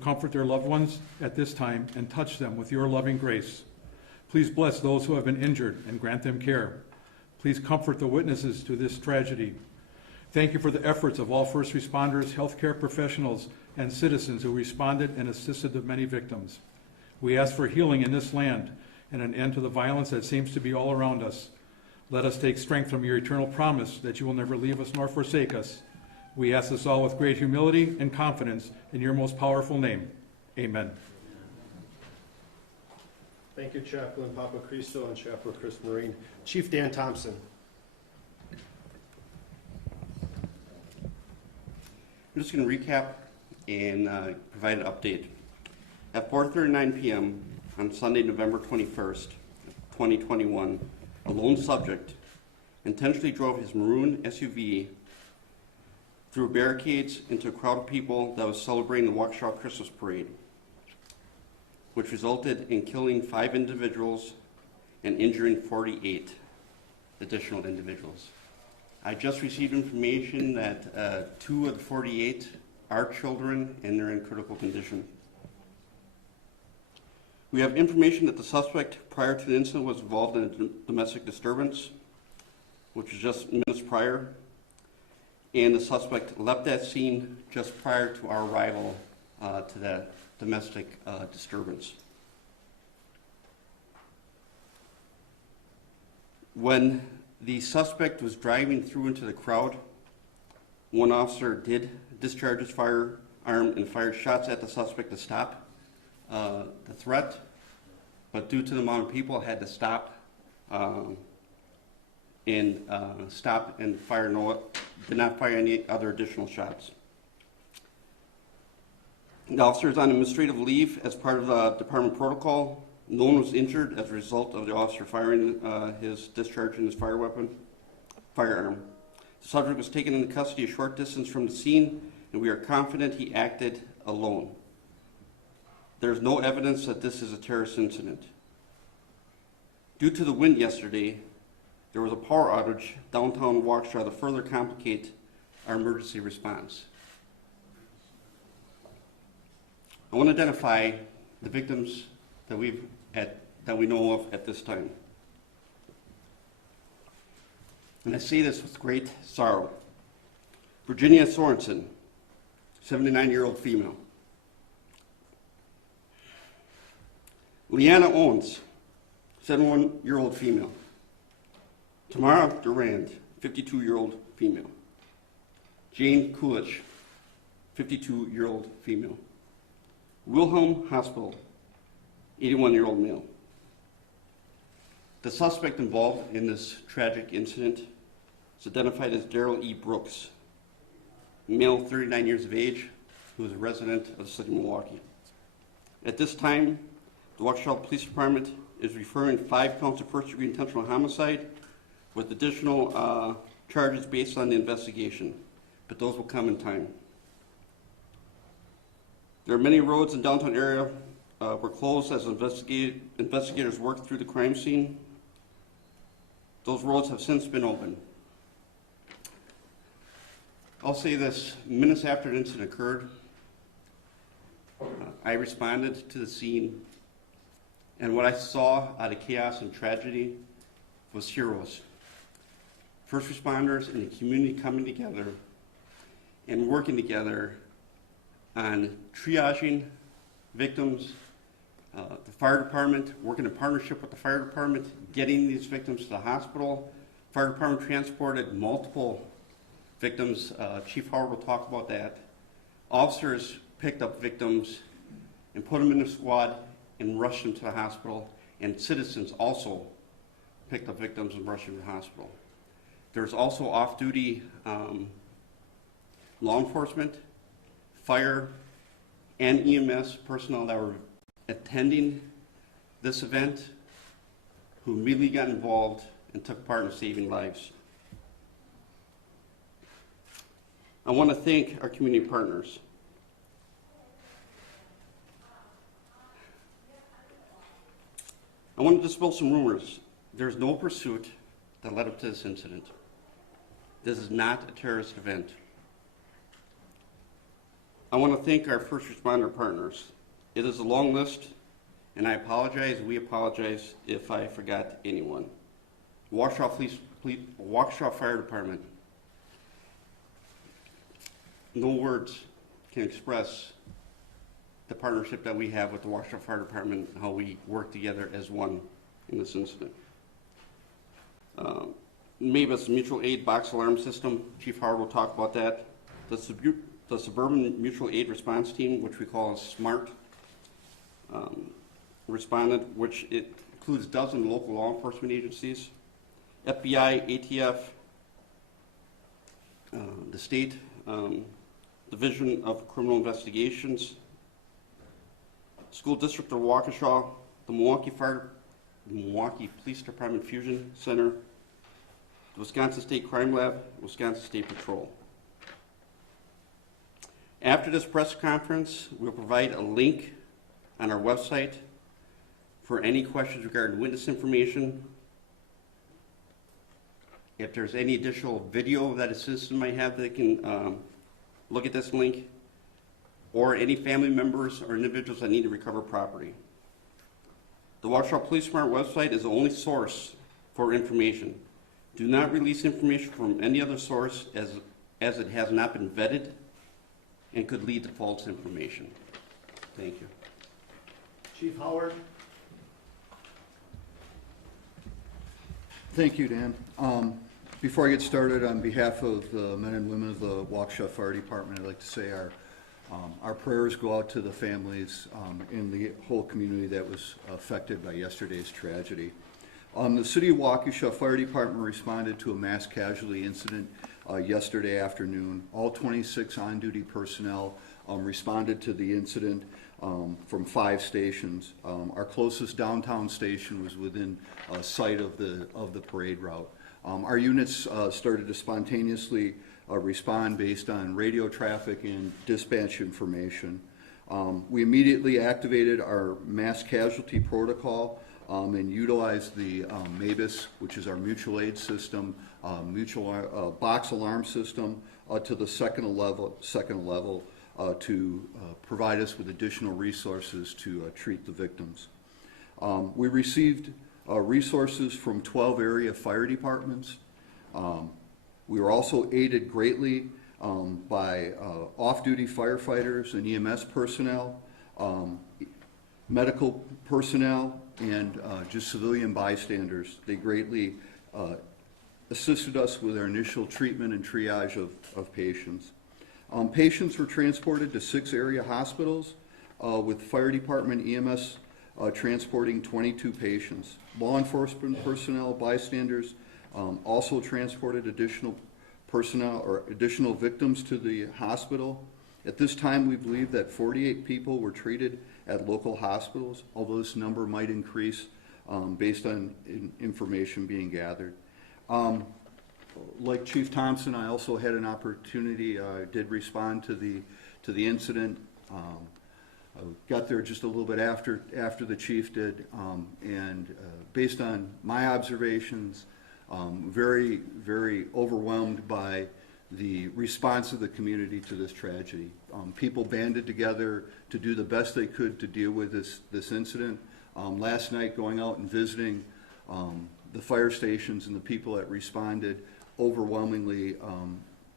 Comfort their loved ones at this time and touch them with your loving grace. Please bless those who have been injured and grant them care. Please comfort the witnesses to this tragedy. Thank you for the efforts of all first responders, healthcare professionals, and citizens who responded and assisted the many victims. We ask for healing in this land and an end to the violence that seems to be all around us. Let us take strength from your eternal promise that you will never leave us nor forsake us. We ask this all with great humility and confidence in your most powerful name. Amen. Thank you, Chaplain Papa Cristo and Chaplain Chris Marine. Chief Dan Thompson. I'm just going to recap and provide an update. At 4:39 p.m. on Sunday, November 21st, 2021, a lone subject intentionally drove his maroon SUV through barricades into a crowd of people that was celebrating the Waukesha Christmas parade, which resulted in killing 5 individuals and injuring 48 additional individuals. I just received information that 2 of the 48 are children and they're in critical condition. We have information that the suspect prior to the incident was involved in a domestic disturbance, which was just minutes prior, and the suspect left that scene just prior to our arrival to that domestic disturbance. When the suspect was driving through into the crowd, one officer did discharge his firearm and fired shots at the suspect to stop the threat, but due to the amount of people, had to stop and fire did not fire any other additional shots. The officer is on administrative leave as part of the department protocol. No one was injured as a result of the officer firing his discharging his firearm. The subject was taken into custody a short distance from the scene, and we are confident he acted alone. There is no evidence that this is a terrorist incident. Due to the wind yesterday, there was a power outage downtown Waukesha to further complicate our emergency response. I want to identify the victims that we know of at this time. And I say this with great sorrow. Virginia Sorensen, 79-year-old female. Leanna Owens, 71-year-old female. Tamara Durand, 52-year-old female. Jane Kulich, 52-year-old female. Wilhelm Hospital, 81-year-old male. The suspect involved in this tragic incident is identified as Daryl E. Brooks, male, 39 years of age, who is a resident of the city of Milwaukee. At this time, the Waukesha Police Department is referring 5 counts of first-degree intentional homicide with additional charges based on the investigation, but those will come in time. There are many roads in the downtown area were closed as investigators worked through the crime scene. Those roads have since been opened. I'll say this, minutes after the incident occurred, I responded to the scene, and what I saw out of chaos and tragedy was heroes. First responders and the community coming together and working together on triaging victims, the fire department working in partnership with the fire department, getting these victims to the hospital. Fire department transported multiple victims. Chief Howard will talk about that. Officers picked up victims and put them in a squad and rushed them to the hospital, and citizens also picked up victims and rushed them to the hospital. There's also off-duty law enforcement, fire, and EMS personnel that were attending this event who immediately got involved and took part in saving lives. I want to thank our community partners. I want to dispel some rumors. There's no pursuit that led up to this incident. This is not a terrorist event. I want to thank our first responder partners. It is a long list, and we apologize if I forgot anyone. Waukesha Fire Department. No words can express the partnership that we have with the Waukesha Fire Department, how we work together as one in this incident. MABUS, Mutual Aid Box Alarm System, Chief Howard will talk about that. The Suburban Mutual Aid Response Team, which we call SMART, responded, which it includes dozens of local law enforcement agencies, FBI, ATF, the state Division of Criminal Investigations, School District of Waukesha, the Milwaukee Police Department Fusion Center, the Wisconsin State Crime Lab, Wisconsin State Patrol. After this press conference, we'll provide a link on our website for any questions regarding witness information. If there's any additional video that a citizen might have, they can look at this link, or any family members or individuals that need to recover property. The Waukesha Police Smart website is the only source for information. Do not release information from any other source as it has not been vetted and could lead to false information. Thank you. Chief Howard. Thank you, Dan. Before I get started, on behalf of the men and women of the Waukesha Fire Department, I'd like to say our prayers go out to the families in the whole community that was affected by yesterday's tragedy. The City of Waukesha Fire Department responded to a mass casualty incident yesterday afternoon. All 26 on-duty personnel responded to the incident from 5 stations. Our closest downtown station was within sight of the parade route. Our units started to spontaneously respond based on radio traffic and dispatch information. We immediately activated our mass casualty protocol and utilized the MABUS, which is our mutual aid system, box alarm system, to the second level to provide us with additional resources to treat the victims. We received resources from 12 area fire departments. We were also aided greatly by off-duty firefighters and EMS personnel, medical personnel, and just civilian bystanders. They greatly assisted us with our initial treatment and triage of patients. Patients were transported to 6 area hospitals with fire department EMS transporting 22 patients. Law enforcement personnel, bystanders, also transported additional personnel or additional victims to the hospital. At this time, we believe that 48 people were treated at local hospitals, although this number might increase based on information being gathered. Like Chief Thompson, I also had an opportunity, did respond to the incident. I got there just a little bit after the chief did, and based on my observations, very, very overwhelmed by the response of the community to this tragedy. People banded together to do the best they could to deal with this incident. Last night, going out and visiting the fire stations and the people that responded, overwhelmingly,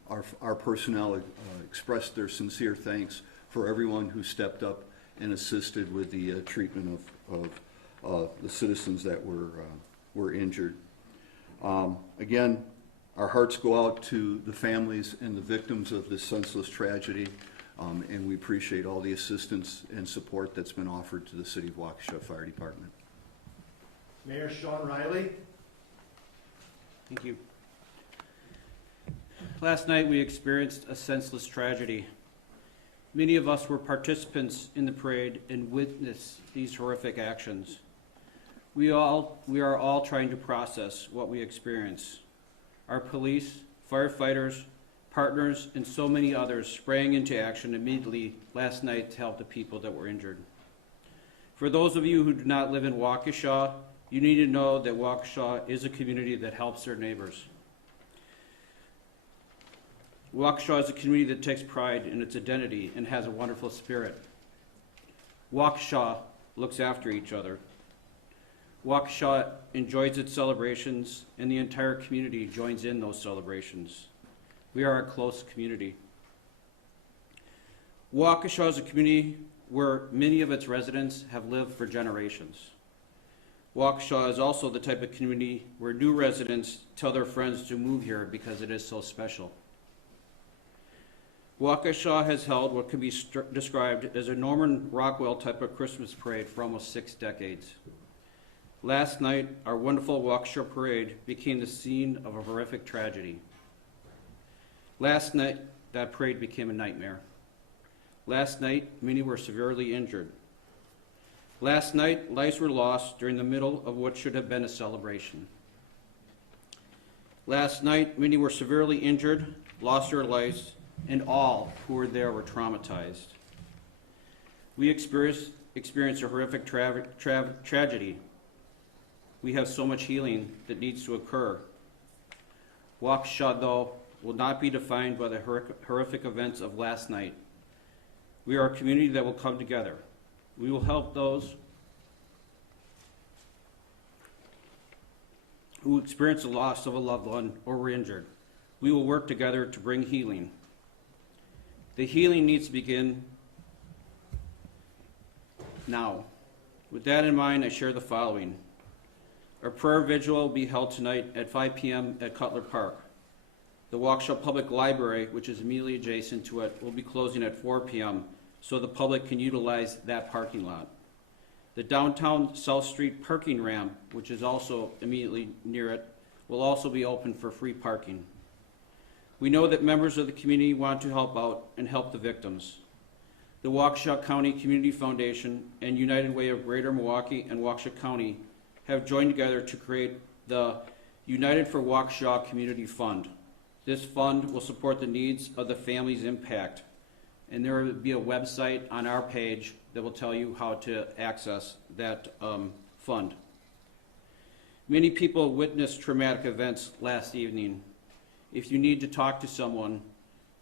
our personnel expressed their sincere thanks for everyone who stepped up and assisted with the treatment of the citizens that were injured. Again, our hearts go out to the families and the victims of this senseless tragedy, and we appreciate all the assistance and support that's been offered to the City of Waukesha Fire Department. Mayor Sean Riley. Thank you. Last night we experienced a senseless tragedy. Many of us were participants in the parade and witnessed these horrific actions. We are all trying to process what we experienced. Our police, firefighters, partners, and so many others sprang into action immediately last night to help the people that were injured. For those of you who do not live in Waukesha, you need to know that Waukesha is a community that helps their neighbors. Waukesha is a community that takes pride in its identity and has a wonderful spirit. Waukesha looks after each other. Waukesha enjoys its celebrations, and the entire community joins in those celebrations. We are a close community. Waukesha is a community where many of its residents have lived for generations. Waukesha is also the type of community where new residents tell their friends to move here because it is so special. Waukesha has held what can be described as a Norman Rockwell type of Christmas parade for almost 6 decades. Last night, our wonderful Waukesha parade became the scene of a horrific tragedy. Last night, that parade became a nightmare. Last night, many were severely injured. Last night, lives were lost during the middle of what should have been a celebration. Last night, many were severely injured, lost their lives, and all who were there were traumatized. We experienced a horrific tragedy. We have so much healing that needs to occur. Waukesha, though, will not be defined by the horrific events of last night. We are a community that will come together. We will help those who experience the loss of a loved one or were injured. We will work together to bring healing. The healing needs to begin now. With that in mind, I share the following. Our prayer vigil will be held tonight at 5 p.m. at Cutler Park. The Waukesha Public Library, which is immediately adjacent to it, will be closing at 4 p.m. so the public can utilize that parking lot. The downtown South Street parking ramp, which is also immediately near it, will also be open for free parking. We know that members of the community want to help out and help the victims. The Waukesha County Community Foundation and United Way of Greater Milwaukee and Waukesha County have joined together to create the United for Waukesha Community Fund. This fund will support the needs of the families impacted, and there will be a website on our page that will tell you how to access that fund. Many people witnessed traumatic events last evening. If you need to talk to someone,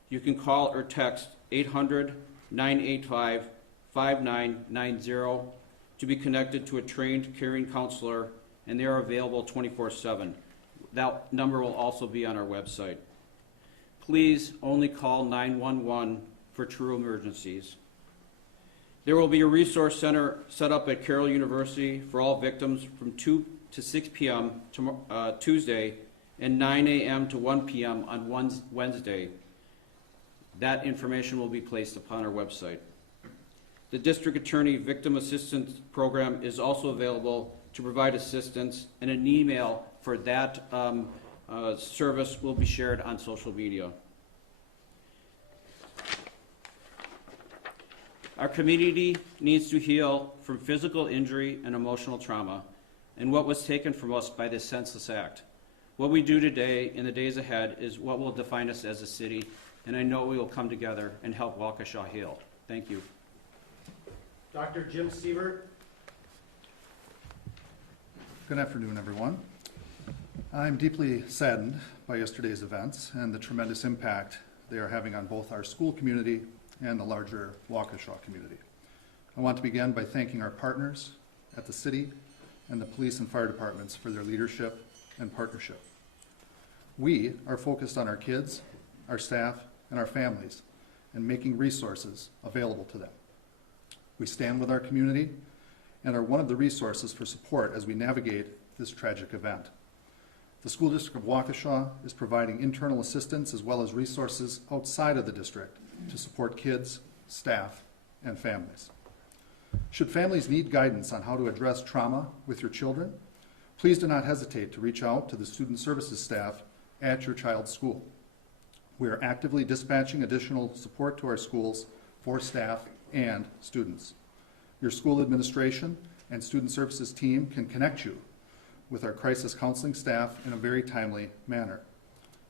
you can call or text 800-985-5990 to be connected to a trained caring counselor, and they are available 24/7. That number will also be on our website. Please only call 911 for true emergencies. There will be a resource center set up at Carroll University for all victims from 2 to 6 p.m. Tuesday and 9 a.m. to 1 p.m. on Wednesday. That information will be placed upon our website. The District Attorney Victim Assistance Program is also available to provide assistance, and an email for that service will be shared on social media. Our community needs to heal from physical injury and emotional trauma and what was taken from us by this senseless act. What we do today in the days ahead is what will define us as a city, and I know we will come together and help Waukesha heal. Thank you. Dr. Jim Sievert. Good afternoon, everyone. I'm deeply saddened by yesterday's events and the tremendous impact they are having on both our school community and the larger Waukesha community. I want to begin by thanking our partners at the city and the police and fire departments for their leadership and partnership. We are focused on our kids, our staff, and our families, and making resources available to them. We stand with our community and are one of the resources for support as we navigate this tragic event. The School District of Waukesha is providing internal assistance as well as resources outside of the district to support kids, staff, and families. Should families need guidance on how to address trauma with your children, please do not hesitate to reach out to the student services staff at your child's school. We are actively dispatching additional support to our schools for staff and students. Your school administration and student services team can connect you with our crisis counseling staff in a very timely manner.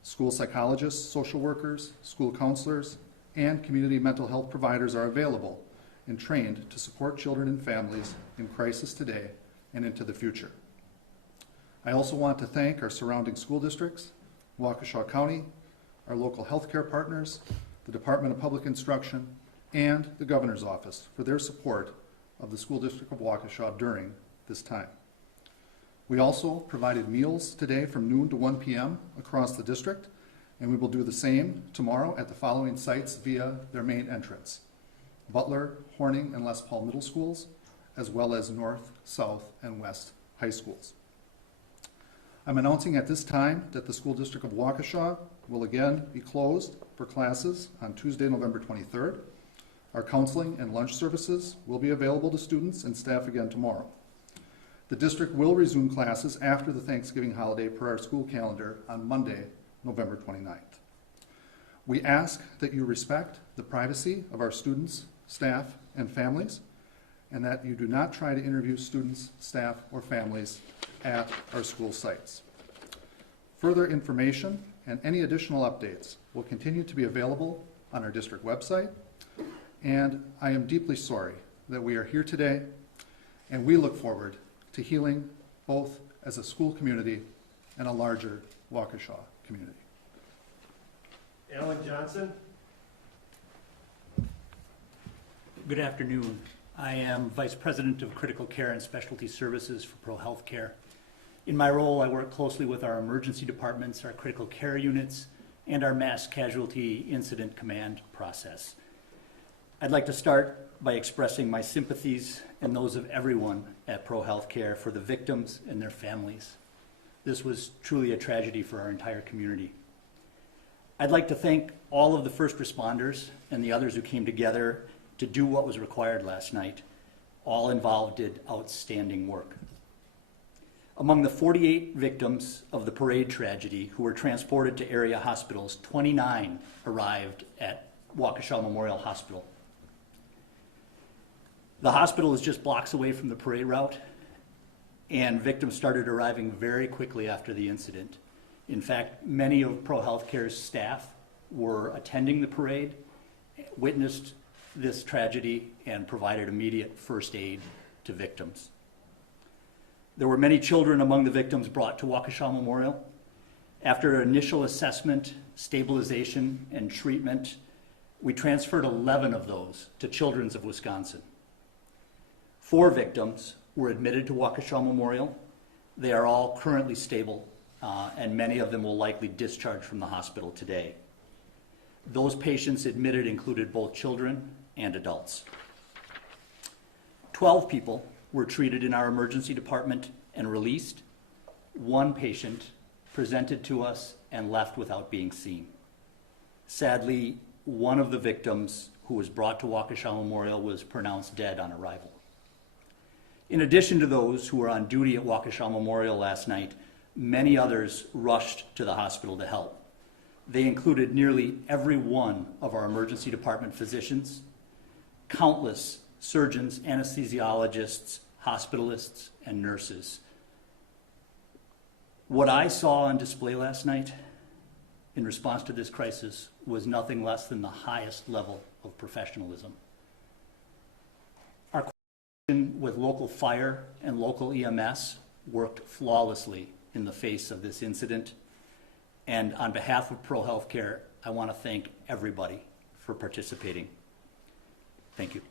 School psychologists, social workers, school counselors, and community mental health providers are available and trained to support children and families in crisis today and into the future. I also want to thank our surrounding school districts, Waukesha County, our local healthcare partners, the Department of Public Instruction, and the Governor's Office for their support of the School District of Waukesha during this time. We also provided meals today from noon to 1 p.m. across the district, and we will do the same tomorrow at the following sites via their main entrance: Butler, Horning, and Les Paul Middle Schools, as well as North, South, and West High Schools. I'm announcing at this time that the School District of Waukesha will again be closed for classes on Tuesday, November 23rd. Our counseling and lunch services will be available to students and staff again tomorrow. The district will resume classes after the Thanksgiving holiday per our school calendar on Monday, November 29th. We ask that you respect the privacy of our students, staff, and families, and that you do not try to interview students, staff, or families at our school sites. Further information and any additional updates will continue to be available on our district website, and I am deeply sorry that we are here today, and we look forward to healing both as a school community and a larger Waukesha community. Alan Johnson. Good afternoon. I am Vice President of Critical Care and Specialty Services for Pro Healthcare. In my role, I work closely with our emergency departments, our critical care units, and our mass casualty incident command process. I'd like to start by expressing my sympathies and those of everyone at Pro Healthcare for the victims and their families. This was truly a tragedy for our entire community. I'd like to thank all of the first responders and the others who came together to do what was required last night. All involved did outstanding work. Among the 48 victims of the parade tragedy who were transported to area hospitals, 29 arrived at Waukesha Memorial Hospital. The hospital is just blocks away from the parade route, and victims started arriving very quickly after the incident. In fact, many of Pro Healthcare's staff were attending the parade, witnessed this tragedy, and provided immediate first aid to victims. There were many children among the victims brought to Waukesha Memorial. After initial assessment, stabilization, and treatment, we transferred 11 of those to Children's of Wisconsin. 4 victims were admitted to Waukesha Memorial. They are all currently stable, and many of them will likely discharge from the hospital today. Those patients admitted included both children and adults. 12 people were treated in our emergency department and released. 1 patient presented to us and left without being seen. Sadly, one of the victims who was brought to Waukesha Memorial was pronounced dead on arrival. In addition to those who were on duty at Waukesha Memorial last night, many others rushed to the hospital to help. They included nearly every one of our emergency department physicians, countless surgeons, anesthesiologists, hospitalists, and nurses. What I saw on display last night in response to this crisis was nothing less than the highest level of professionalism. Our coordination with local fire and local EMS worked flawlessly in the face of this incident. And on behalf of Pro Healthcare, I want to thank everybody for participating. Thank you.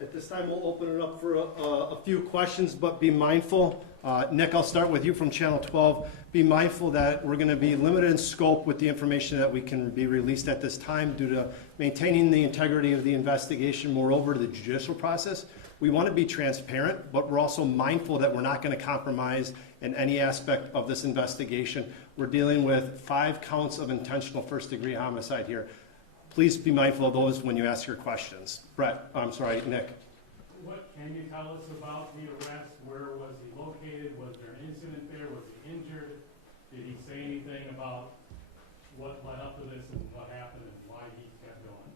At this time, we'll open it up for a few questions, but be mindful. Nick, I'll start with you from Channel 12. Be mindful that we're going to be limited in scope with the information that we can be released at this time due to maintaining the integrity of the investigation, moreover to the judicial process. We want to be transparent, but we're also mindful that we're not going to compromise in any aspect of this investigation. We're dealing with 5 counts of intentional first-degree homicide here. Please be mindful of those when you ask your questions. Nick. What can you tell us about the arrest? Where was he located? Was there an incident there? Was he injured? Did he say anything about what led up to this and what happened and why he kept going?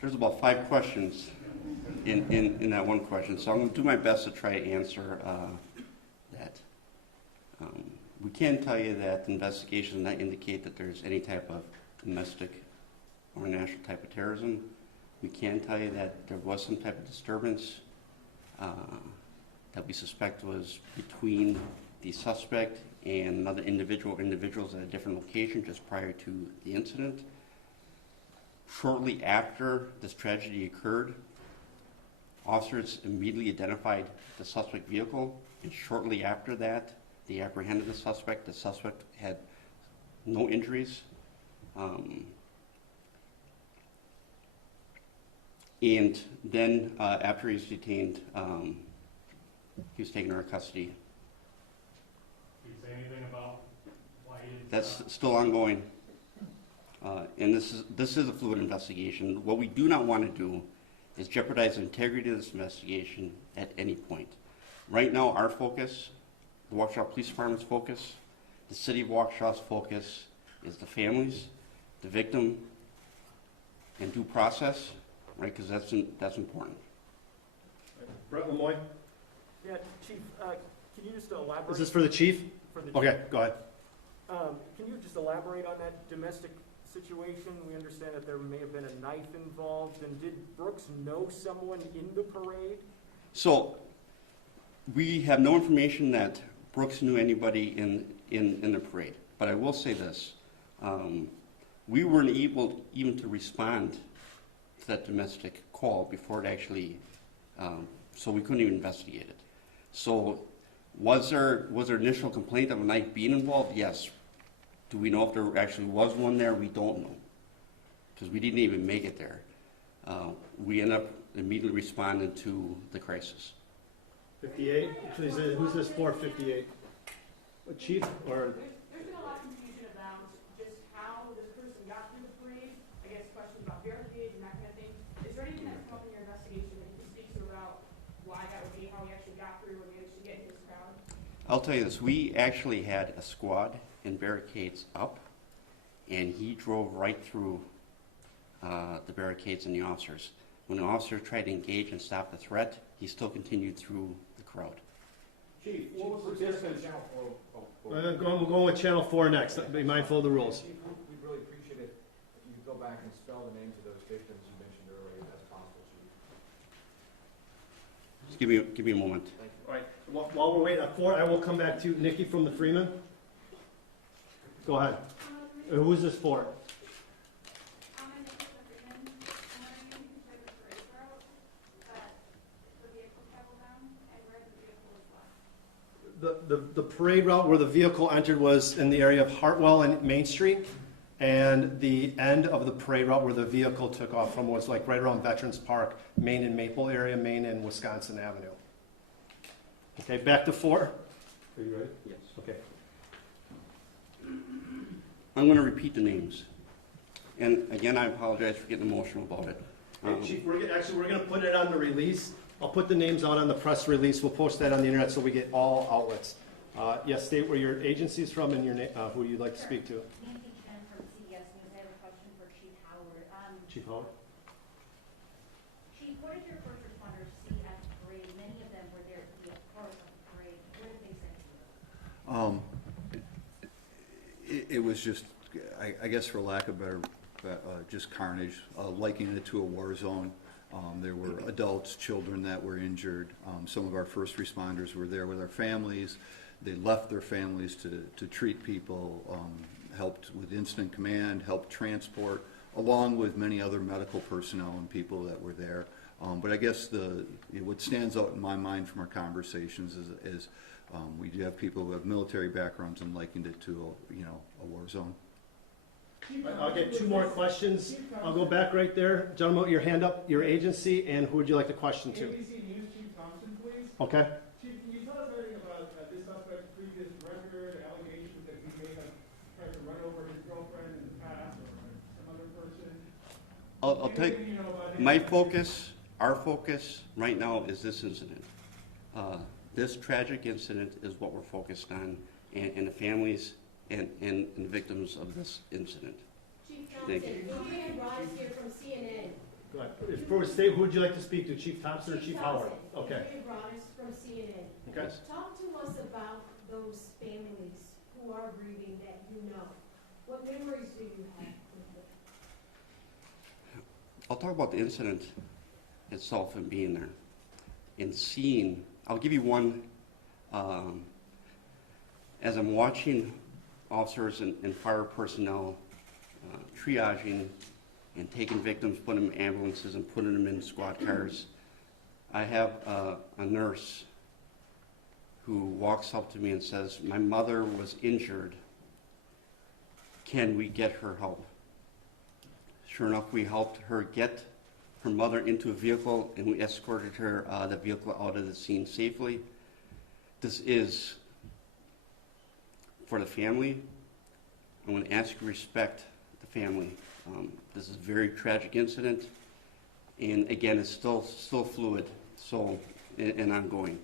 There's about 5 questions in that one question, so I'm going to do my best to try to answer that. We can tell you that the investigation does not indicate that there's any type of domestic or national type of terrorism. We can tell you that there was some type of disturbance that we suspect was between the suspect and another individuals at a different location just prior to the incident. Shortly after this tragedy occurred, officers immediately identified the suspect vehicle, and shortly after that, they apprehended the suspect. The suspect had no injuries. And then after he was detained, he was taken into custody. Can you say anything about why he didn't? That's still ongoing. And this is a fluid investigation. What we do not want to do is jeopardize the integrity of this investigation at any point. Right now, our focus, the Waukesha Police Department's focus, the City of Waukesha's focus is the families, the victim, and due process, right? Because that's important. Brett Lemoy, Yeah, Chief, can you just elaborate? is this for the chief? for the- Okay, go ahead. Can you just elaborate on that domestic situation? We understand that there may have been a knife involved, and did Brooks know someone in the parade? So we have no information that Brooks knew anybody in the parade. But I will say this. We weren't able even to respond to that domestic call before it actually, so we couldn't even investigate it. So was there initial complaint of a knife being involved? Yes. Do we know if there actually was one there? We don't know, because we didn't even make it there. We ended up immediately responding to the crisis. 58, who's this for, 58? A chief, or? There's been a lot of confusion about just how this person got through the parade. I guess questions about barricades and that kind of thing. Is there anything that's come up in your investigation that you can speak to about why that would be, how he actually got through and managed to get into this crowd? I'll tell you this, we actually had a squad and barricades up, and he drove right through the barricades and the officers. When the officer tried to engage and stop the threat, he still continued through the crowd. Chief, what was the distance? We're going with Channel 4 next, be mindful of the rules. Chief, we'd really appreciate it if you could go back and spell the names of those victims you mentioned earlier, if that's possible, Chief. Just give me a moment. Thank you. All right, while we're waiting on 4, I will come back to Nikki from the Freeman. Go ahead. Who's this for? The parade route where the vehicle entered was in the area of Hartwell and Main Street, and the end of the parade route where the vehicle took off from was like right around Veterans Park, Main and Maple area, Main and Wisconsin Avenue. Okay, back to 4. Are you ready? Yes. Okay. I'm going to repeat the names. And again, I apologize for getting emotional about it. Hey, Chief, we're going to put it on the release. I'll put the names out on the press release. We'll post that on the internet so we get all outlets. Yes, state where your agency is from and your who you'd like to speak to. Nancy Chen from CBS News. I have a question for Chief Howard. Chief Howard. Chief, what did your first responders see at the parade? Many of them were there to be a part of the parade. What did they say to you? It was just, I guess for lack of better, just carnage, likening it to a war zone. There were adults, children that were injured. Some of our first responders were there with our families. They left their families to treat people, helped with incident command, helped transport, along with many other medical personnel and people that were there. But I guess what stands out in my mind from our conversations is we do have people who have military backgrounds and likened it to a war zone. I'll get 2 more questions. I'll go back right there. Gentleman, your hand up, your agency, and who would you like the question to? ABC News, Chief Thompson, please. Okay. Chief, can you tell us anything about this suspect's previous record, allegations that he may have tried to run over his girlfriend in the past or some other person? I'll take my focus, our focus right now is this incident. This tragic incident is what we're focused on, and the families and the victims of this incident. Chief Thank Thompson, Vivian Rod is here from CNN. Go ahead. For state, who would you like to speak to? Chief Thompson or Chief Howard? Okay. Vivian Rod is from CNN. Okay. Talk to us about those families who are grieving that you know. What memories do you have with them? I'll talk about the incident itself and being there and seeing. I'll give you one As I'm watching officers and fire personnel triaging and taking victims, putting them in ambulances and putting them in squad cars, I have a nurse who walks up to me and says, "My mother was injured. Can we get her help?" Sure enough, we helped her get her mother into a vehicle, and we escorted her, the vehicle out of the scene safely. This is for the family. I want to ask you to respect the family. This is a very tragic incident, and again, it's still fluid, so, and ongoing.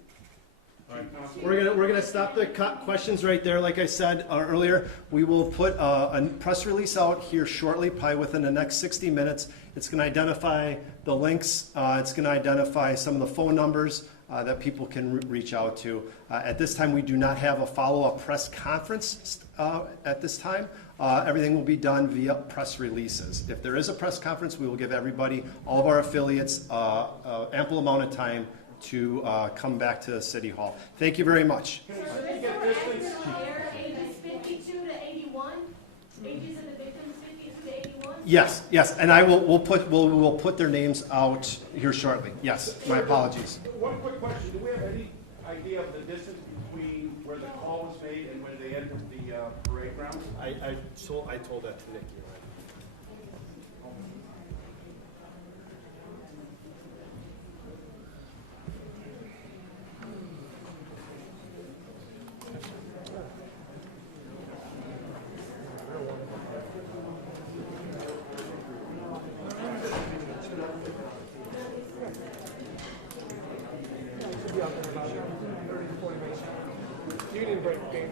We're gonna stop the questions right there. Like I said earlier, we will put a press release out here shortly, probably within the next 60 minutes. It's gonna identify the links. It's gonna identify some of the phone numbers that people can reach out to. At this time, we do not have a follow-up press conference at this time. Everything will be done via press releases. If there is a press conference, we will give everybody, all of our affiliates, ample amount of time to come back to City Hall. Thank you very much. So this will air ages 52 to 81? Ages of the victims 52 to 81? Yes, and we'll put their names out here shortly. Yes, my apologies. One quick question, do we have any idea of the distance between where the call was made and when they entered the parade grounds? I told that to Nick. Union break game.